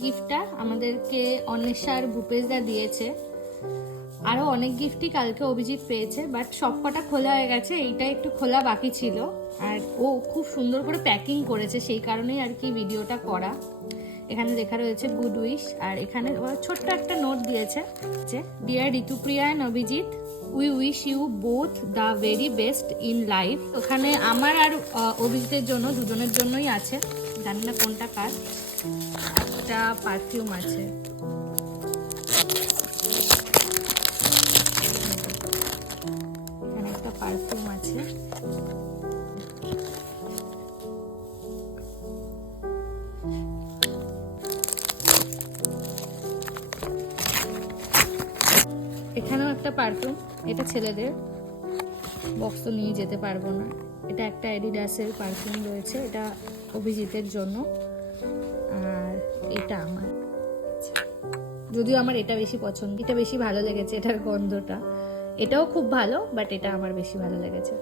গিফটটা আমাদেরকে অন্বেষার ভূপেশদা দিয়েছে। আরও অনেক গিফটই কালকে অভিজিৎ পেয়েছে বাট সব কটা খোলা হয়ে গেছে, এইটা একটু খোলা বাকি ছিল। আর ও খুব সুন্দর করে প্যাকিং করেছে, সেই কারণেই আর কি ভিডিওটা করা। এখানে লেখা রয়েছে গুড উইশ আর এখানে ছোট্ট একটা নোট দিয়েছে যে dear Ritupriya Abhijit we wish you both the very best in life ওখানে আমার আর অভিজিতের জন্য, দুজনের জন্যই আছে। জানি না কোনটা কার একটা পারফিউম আছে। এখানে একটা পারফিউম আছে। এখানেও একটা পারফিউম এটা ছেলেদের। বক্স তো নিয়ে যেতে পারব না। এটা একটা অ্যাডিডাসের পারফিউম রয়েছে, এটা অভিজিতের জন্য। আর এটা আমার। যদিও আমার এটা বেশি পছন্দ, এটা বেশি ভালো লেগেছে, এটার গন্ধটা। এটাও খুব ভালো বাট এটা আমার বেশি ভালো লেগেছে।